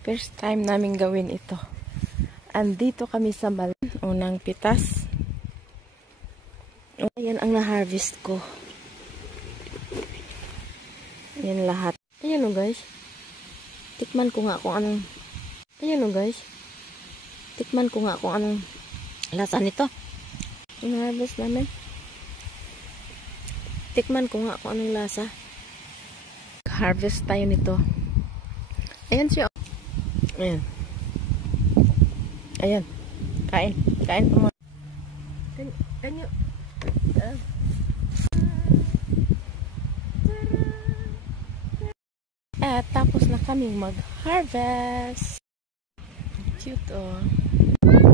First time namin gawin ito. Andito kami sa unang pitas. Ayan ang na-harvest ko. Ayan lahat. Ayan o guys. Tikman ko nga kung anong... Ayan o guys. Tikman ko nga kung anong lasa nito. Yung harvest namin. Tikman ko nga kung anong lasa. Harvest tayo nito. Ayan siya. Ayan. Ayan. Kain. Kain mo. Kanyo. At tapos na kaming mag-harvest. Cute oh.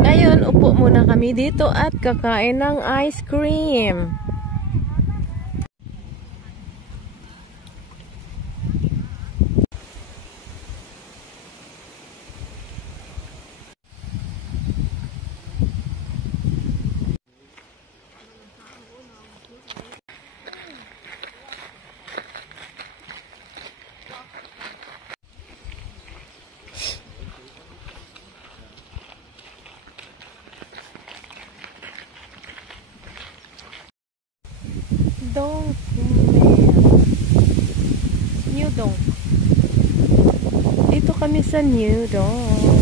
Ngayon, upo muna kami dito at kakain ng ice cream. Dong. New Dong. Dito kami sa New Dong.